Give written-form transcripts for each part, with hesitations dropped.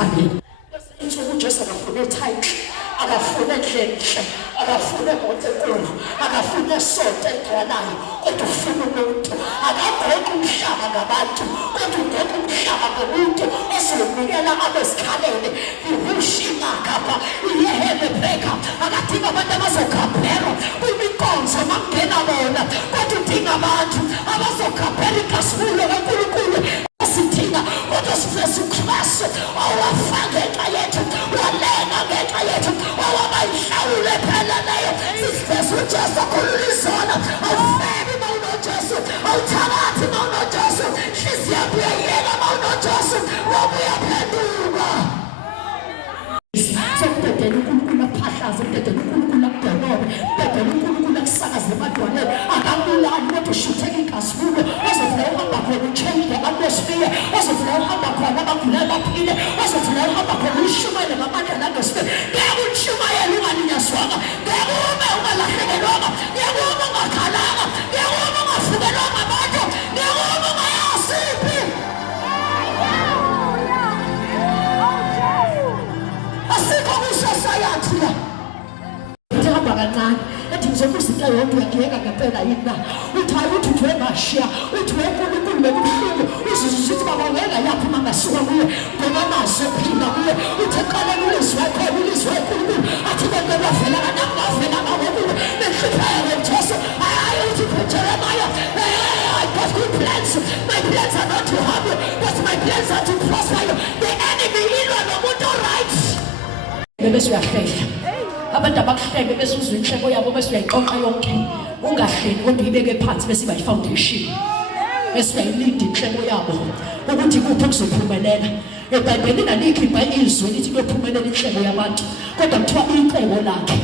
esiphaleni. Insuku uJesu akafune title, akafune endlenhle, akafune emoto enkulu, akafune esonto egcwalayo, kodwa ufuna umuntu. Akagoqi umhlaba ngabantu, kodwa ugoqa umhlaba ngomuntu ozonikela abezikhaleni. Ihushimagapha, iyehebebheka, akadinga abantu abazogabhera kwimikonzo makungena bona, kodwa udinga abantu abazogabhera inkasimulo kaNkulunkulu esithina, kodwa siFesu Kristu owafaka ngenxa yethu, walenga ngenxa yethu, owabayihlawule pheleleyo. siFesu Jesu akhulula izona, awufeki ma unoJesu, awuthakathi ma unoJesu, hliziyo yakho uyayiyeka ma unoJesu, ngoba uyaphenduka. Sokudedela uNkulunkulu akuphahlaze, kudedela uNkulunkulu akudorobe, kudedela uNkulunkulu akusakaze emadwaleni. Akamulani kodwa ushutheka inkasimulo ozovela uhamba khona u-change the atmosphere, ozovela uhamba khona abagulayo baphile, ozovela uhamba khona ushumayele ngamandla nangesifo. Ngeke ulishumayele unganinyazwanga, ngeke ume ungalahlekelwanga, ngeke ume ungakhalanga, ngeke ume ungafukelwanga abantu, ngeke ume ungayasiphi. Asikho kusasayati la ngihamba kancane ethi ngizokuzinto yonke uyangiyeka ngempela yini na. Uthi hayi, uthi uthwe ngashiya, uthi weNkulunkulu bekubuhlungu, uzizwe ukuthi baba ngeke yaphi uma ngasuka kuye, ngoba naso phila kuye. Uthi eqaleni ulizwe khona, ulizwe uNkulunkulu athi bonke bavela kanami bavela ngawo kuwe benhlupheke Jesu. Hayi, uthi Jeremiah, I've got good plans, my plans are not to harm you, but my plans are to prosper you. The enemy ilwa nomuntu right. Bese uyahlela abantu abakuhlebe bese uzwe inhleko yabo, bese uyayiqoqa yonke, ungahleli kodwa uyibeke phansi bese iba yi-foundation, bese uyayilida inhleko yabo ukuthi kuphi okuzophumelela. eBhayibhelini alikho izwi lithi kuyophumelela inhleko yabantu, kodwa kuthiwa icebo lakhe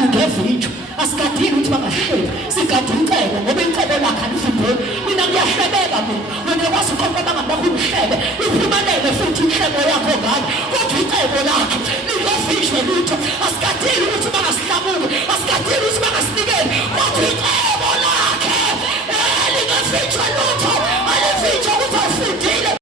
lingevinjwa. Asikadingi ukuthi bangahleli, sigade icebo ngoba icebo lakhe alifundeki. Mina ngiyahlebeka, mina kwazi uqoqa bangabakho uhlebe iphumelele futhi inhleko yakho ngayo, kodwa icebo lakhe lingevinjwa lutho. Asikadingi ukuthi bangasihlamuki, asikadingi ukuthi bangasinikeli, kodwa icebo lakhe lingevinjwa lutho.